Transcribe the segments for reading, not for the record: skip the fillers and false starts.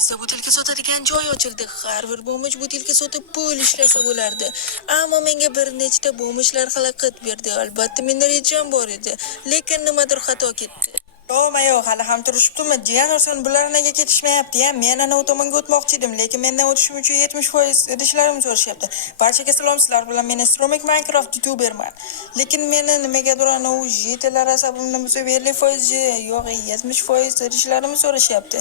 bizda butilka sotadigan joy ochildi. Har bir bo'mish butilka sotib pul ishlasa bo'lardi. Ammo menga bir nechta bo'mishlar xalaqit berdi. Albatta menda rejam bor edi, lekin nimadir xato ketdi. Mayo, hali ham turishibdimi? Jiyan Ursun bular nega ketishmayapti-ya? Men ana u tomonga o'tmoqchi edim, lekin mendan o'tishim uchun 70% idishlarim so'rashyapti. Barchaga salom, sizlar bilan men Stromik Minecraft youtuberman. Lekin meni nimagadir ana u jetalar asabimni buzib 50% yo'q 70% idishlarimni so'rashyapti.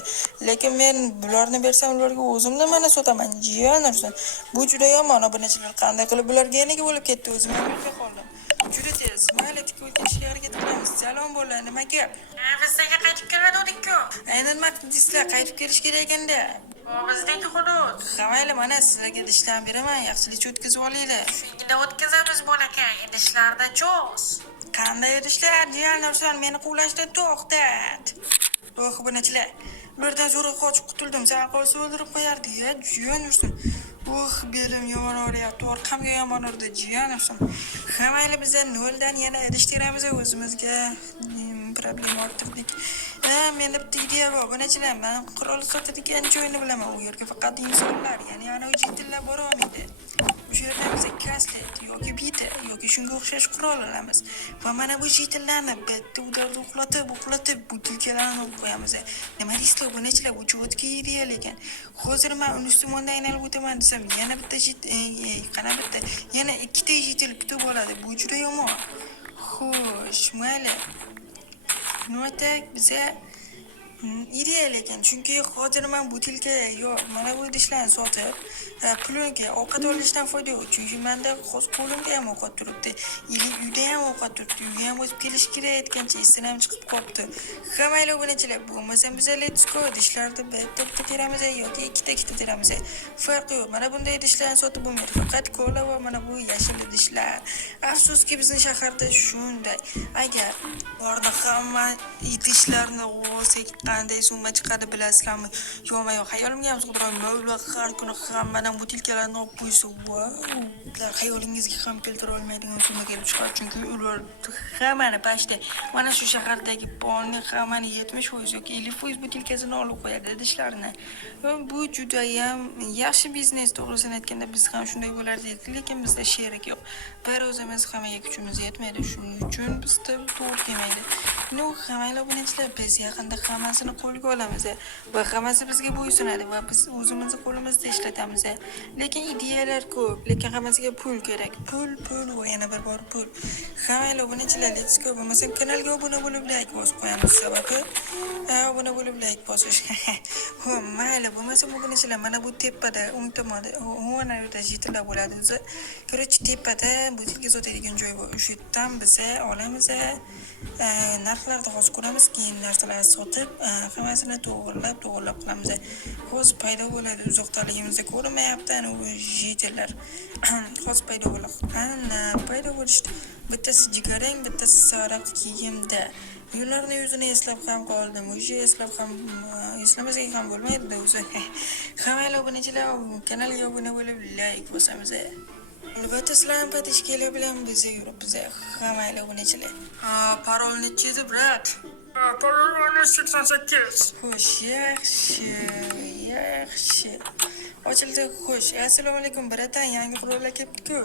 Lekin men bularni bersam ularga o'zim nimani sotaman? Jiyan Ursun. Bu juda yomon. Obunachilar qanday qilib bularga yeniga bo'lib ketdi, o'zim ham bilmay qoldim. Juda tez. Mayli, tikib ketishga harakat qilamiz. Salom bo'ladi, nima gap? Bizga qaytib kelmadik-ku. Aynan sizlar qaytib kelish kerak ekanda. Bizdagi hudud. Mayli, mana sizlarga idishlarni beraman, yaxshilikcha o'tkazib olinglar. Shunga o'tkazamiz bolakay, idishlarda cho'z. Qanday idishlar? Jiyan Ursun, meni quvlashdan to'xtat. Obunachilar, birdan zo'rg'a qochib qutuldim. Sal qolsa o'ldirib qo'yardi-ya, Jiyan Ursun. Belim yomon og'riyapti, orqamga yomon urdi, Jiyan Ursun. Mayli, biz noldan yana idish teramiz o'zimizga. Problema orttirdik. Menda bitta ideya bor. Obunachilar, men qurol sotadigan joyni bilaman. U yerga faqat insonlar, ya'ni ana u jitillar bora olmaydi. O'sha yerda biz kaslet yoki bita yoki shunga o'xshash qurol olamiz. Va mana bu jitillarni bitta udarda uxlatib butilkalarni qo'yamiz. Nima deysizlar obunachilar? Bu cho'tka ideya ekan. Hozir men uni ustimondan aylanib o'taman desam, yana bitta yana ikkita jitil kutib oladi. Bu juda yomon. Xo'sh, mayli. No'tak bize ideya ekan, chunki hozir men butilka yo'q, mana bu idishlarni sotib, pulga ovqat olishdan foyda yo'q. Chunki menda hozir qo'limda ham ovqat turibdi, uyda ham ovqat turibdi, uyga ham o'tib kelish kerak aytgancha esimdan chiqib qolibdi. Mayli obunachilar, bo'lmasa biz let's go idishlarni bitta teramiz yoki ikkita teramiz. Farqi yo'q. Mana bunday idishlarni sotib bo'lmaydi. Faqat kola va mana bu yashil idishlar. Afsuski bizning shaharda shunday. Agar borda hamma idishlarni olsak qanday summa chiqadi bilasizlarmi? Yo'q, hayolimga ham sig'dirolmay, mablag' har kuni hammadan butilkalarni olib qo'ysa, ular hayolingizga ham keltira olmaydigan summa kelib chiqadi, chunki ular hammani pashta mana shu shahardagi polni hammani 70% yoki 50% butilkasini olib qo'yadi idishlarni. Bu juda ham yaxshi biznes, to'g'risini aytganda biz ham shunday bo'lardik, lekin bizda sherik yo'q. Bir o'zimiz hammaga kuchimiz yetmaydi, shuning uchun bizda to'g'ri kelmaydi. Mayli obunachilar, biz yaqinda hammasini qo'lga olamiz va hammasi bizga bo'ysunadi va biz o'zimizni qo'limizda ishlatamiz. Lekin ideyalar ko'p, lekin hammasiga pul kerak. Pul va yana bir bor pul. Mayli obunachilar, let's go. Bo'lmasa kanalga obuna bo'lib like bosib qo'yamiz, sababi obuna bo'lib like bosish. Mayli, bo'lmasa obunachilar, mana bu tepada, o'ng tomonda, o'ng yerda jitillar bo'ladi. O'zi, короче, tepada butilka sotadigan joy bor. O'sha yerdan biz olamiz. Narxlarni hozir ko'ramiz, keyin narsalarni sotib, hammasini to'g'irlab qilamiz. Hozir paydo bo'ladi, uzoqdaligimizda ko'rinmayapti, ana u jitillar. Hozir paydo bo'ladi. Paydo bo'lishdi. Bittasi jigarrang, bittasi sariq kiyimda. Ularni yuzini eslab ham qoldim. O'sha eslab ham eslamasak ham bo'lmaydi o'zi. Mayli obunachilar, kanalga obuna bo'lib like bosamiz. Albatta sizlar patishkalar bilan bizga yuribmiz. Mayli obunachilar. Parol nechi edi, brat? Parol 88. Xo'sh, yaxshi. Ochildi, xo'sh. Assalomu alaykum, bratan, yangi qurollar kelibdi-ku.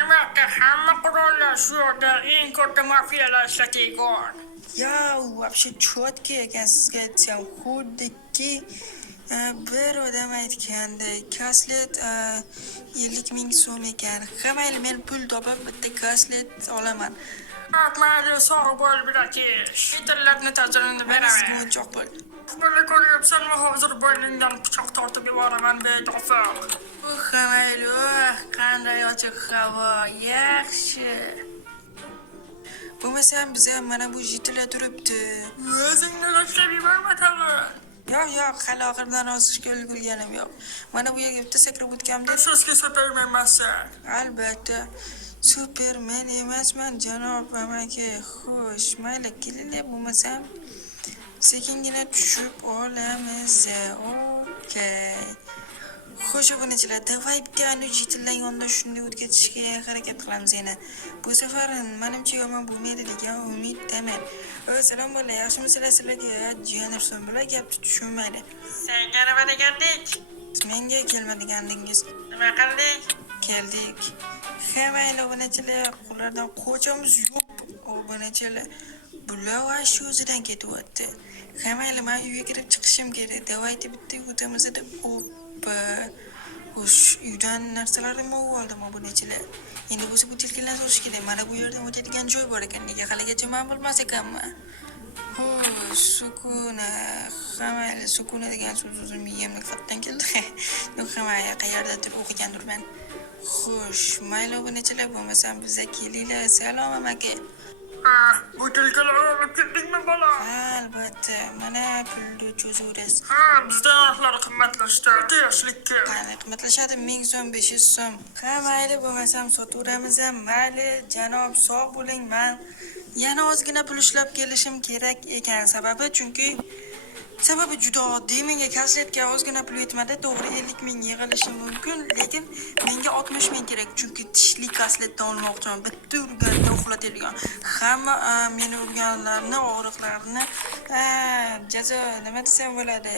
Albatta, hamma qurollar shu yerda eng katta mafiyalar ishlatgan. Вообще четко ekan, sizga aytsam, xuddiki bir odam aytganda, kaslet 50,000 so'm ekan. Mayli, men pul topib bitta kaslet olaman. Mayli, sog' bo'l, bratish. Jitillarni ta'zirini beraman. Sizga o'choq bo'l. Buni ko'ryapsan, hozir bo'yningdan pichoq tortib yuboraman, betofiq. Mayli, qanday ochiq havo, yaxshi. Bo'lmasam biz ham mana bu jitillar turibdi. O'zingni tashlab yuborma tag'in. Yo'q, hali oxiridan ozishga ulgurganim yo'q. Mana bu yerga bitta sakrab o'tganimda Sizga Supermanman. albatta Superman emasman, janob amaki. Xo'sh, mayli, kelinglar, bo'lmasam sekingina tushib olamiz. Okey. Xo'sh, obunachilar, davay bitta jitillar yonida shunday o'tkazishga harakat qilamiz yana. Bu safar menimcha yomon bo'lmaydi degan umiddaman. Salom bolalar, yaxshimisizlar sizlarga? Jiyanirson bilan gapni tushunmaydi. Senga nima degandik? Menga kelmadigandingiz. Nima qildik? Keldik. Mayli obunachilar, ulardan qo'chamiz yo'q. Obunachilar, bular va shu o'zidan ketyapti. Mayli, men uyga kirib chiqishim kerak. Davayda bitta o'tamiz deb Xo'sh, uydan narsalarimni oldim obunachilar. Endi bo'lsa butilkalarni so'rish kerak. Mana bu yerdan o'tadigan joy bor ekan. Nega haligacha men bilmas ekanman? Xo'sh, Sukuna. Mayli, Sukuna degan so'z o'zim miyamga qatdan keldi. Yo'q, mayli, qayerdadir o'qigandirman. Xo'sh, mayli obunachilar, bo'lmasam bizga kelinglar. Salom amaki. Butilkalarni olib keldingmi bola? Albatta, mana pulni cho'zuvsiz. Bizda narxlar qimmatlashdi. Teshlikka. Qani qimmatlashadi 1000 so'm, 500 so'm. Mayli, bo'lmasam sotaveramiz ham. Mayli, janob, sog' bo'ling. Men yana ozgina pul ishlab kelishim kerak ekan. Sababi juda oddiy. Menga kasletga ozgina pul yetmadi. To'g'ri 50 ming yig'ilishi mumkin, lekin menga 60 ming kerak. Chunki tishli kasletdan olmoqchiman. Bitta urganda uxlatadigan. Hamma meni urganlarni, og'riqlarni jazo nima desam bo'ladi?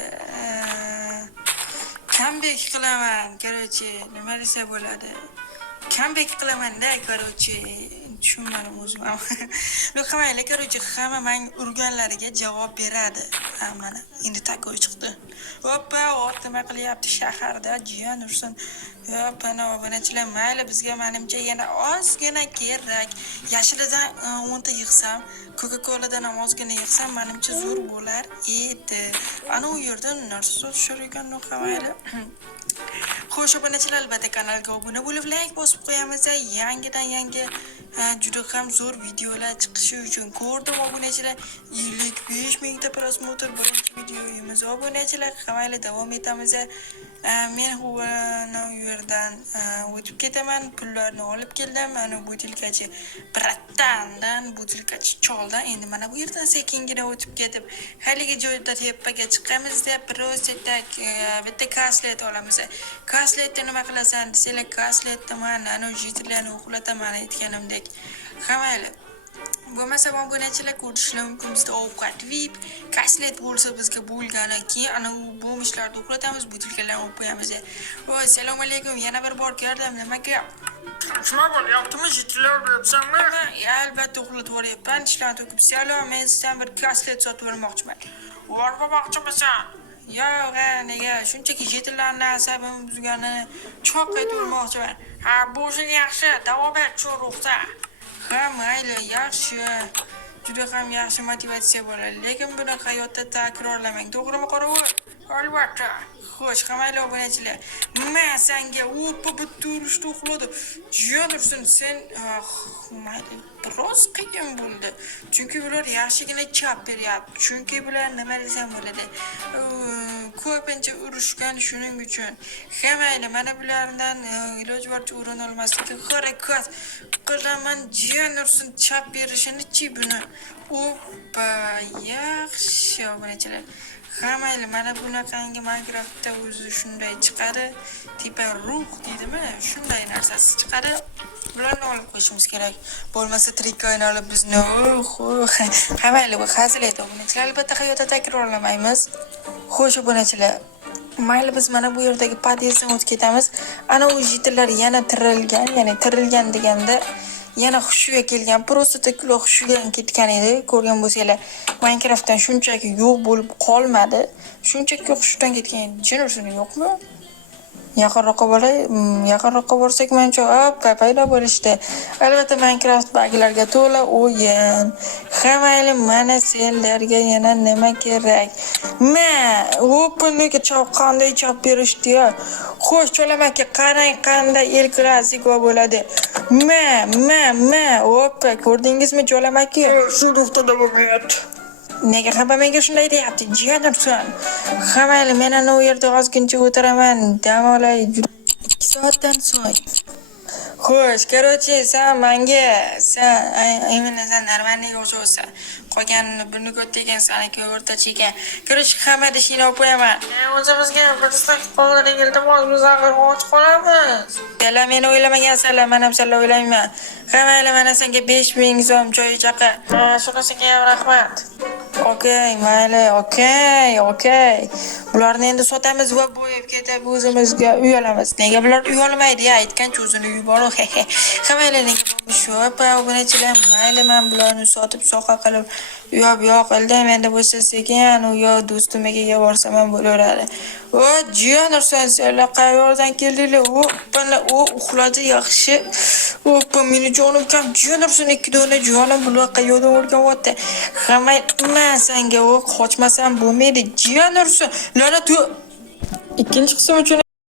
Comeback qilaman, короче, nima desa bo'ladi? Comeback qilaman-da, короче. Tushunmadim o'zim ham. Mayli, короче, hamma men urganlariga javob beradi. Mana endi takoy chiqdi. Hoppa, nima qilyapti shaharda? Jiyan ursin. Pana obunachilar, mayli, bizga menimcha yana ozgina kerak. Yashilidan 10 ta yig'sam, Coca-Coladan ham ozgina yig'sam, menimcha zo'r bo'lar edi. Ana u yerdan narsa sotishar ekan, mayli. Xo'sh, obunachilar, albatta kanalga obuna bo'lib, like bosib qo'yamiz. Yangi juda ham zo'r videolar chiqishi uchun ko'rdim obunachilar. 55 mingta prosmotr birinchi videomiz. Obunachilar, mayli, davom etamiz. Men u yerdan o'tib ketaman, pullarni olib keldim. Mana butilkachi brattandan, butilkachi choldan. Endi mana bu yerdan sekingina o'tib ketib, haligi joyda tepaga chiqamiz deb prosetak bitta kaslet olamiz. Kasletni nima qilasan desanglar, kasletni men ana jitillarni uxlataman aytganimdek. Mayli. Bo'lmasa obunachilar ko'rishlar mumkin. Bizda ovqat VIP, kaslet bo'lsa bizga bo'lgani, keyin ana u bo'mishlarni uxlatamiz, butilkalarni olib qo'yamiz. Voy, assalomu alaykum. Yana bir bor keldim. Nimaga? Nima bo'lyaptimi? Jitlar deyapsanmi? Albatta uxlatib yuboryapman. Tishlarni to'kib, salom, men sizdan bir kaslet sotib olmoqchiman. O'rg'amoqchimisan? Yo'q, nega? Shunchaki jitillarni asabim buzganini choq aytib olmoqchiman. Bo'shi yaxshi. Davom et shu ruhda. Mayli, yaxshi. Juda ham yaxshi motivatsiya bo'ladi, lekin buni hayotda takrorlamang. To'g'rimi, qorovul? Albatta. Xo'sh, mayli obunachilar. Men senga bitta urishda uxladi. Jiyanirson, sen mayli, biroz qiyin bo'ldi. Chunki bular yaxshigina chap beryapti. Chunki bular nima desam bo'ladi? Ko'pincha urushgan shuning uchun. Mayli, mana bulardan iloj boricha o'rin olmaslikka harakat qilaman. Jiyanirson chap berishini-chi buni. Oppa, yaxshi obunachilar. Mayli, mana bunaqangi Minecraftda o'zi shunday chiqadi. Tipa ruh deydimi? Shunday narsasi chiqadi. Bularni olib qo'yishimiz kerak. Bo'lmasa tirik o'ynalib bizni mayli, bu hazil edi obunachilar. Albatta hayotda takrorlamaymiz. Xo'sh obunachilar, mayli, biz mana bu yerdagi podyezddan o'tib ketamiz. Ana u jitillar yana tirilgan, ya'ni tirilgan deganda yana hushiga kelgan, просто takulo hushiga ketgan edi. Ko'rgan bo'lsanglar, Minecraftdan shunchaki yo'q bo'lib qolmadi. Shunchaki hushidan ketgan edi. Jiyanirson yo'qmi? Yaqinroqqa borsak menimcha paydo bo'lishdi. Albatta Minecraft baglarga to'la o'yin. Mayli, mana senlarga yana nima kerak? Openga qanday chop berishdi-ya? Xo'sh, cho'lamaka, qarang qanday El Clasico bo'ladi. Hoppa, ko'rdingizmi cho'lamaka? Shu ruhda davom et. Nega hamma menga shunday deyapti? Jiyanirson. Mayli, men ana u yerda ozgincha o'tiraman, dam olay. 2 soatdan so'ng. Xo'sh, короче, sen menga именно sen нормальныйga o'xshaysan. Qolganini buni ko'rdi ekan, saniki o'rtacha ekan. Короче, hamma ishingni olib qo'yaman. O'zimizga bir stak qo'ldan iltimos, biz axir och qolamiz. Yalla meni o'ylamagansanlar, men ham senlar o'ylayman. Hammanglar mana senga 5000 so'm choy chaqa. Shunisiga ham rahmat. Okey, mayli, okey. Bularni endi sotamiz va bo'yab ketib o'zimizga uy olamiz. Nega bular uy olmaydi? Aytgancha o'zini uyi bor. Hammanglarning shu obunachilar, mayli men bularni sotib soqa qilib yo'q qildim. Endi bo'lsa sekin u yo do'stumiga borsam ham bo'laveradi. O, jiyan senlar qayerdan keldinglar? O, uxladi yaxshi. Oppa, meni jonim kam. Jiyanursan ikki dona jonim bular qayerdan o'rganyapti? Hamma men senga qochmasam bo'lmaydi. Jiyanursan, la'nat. Ikkinchi qism uchun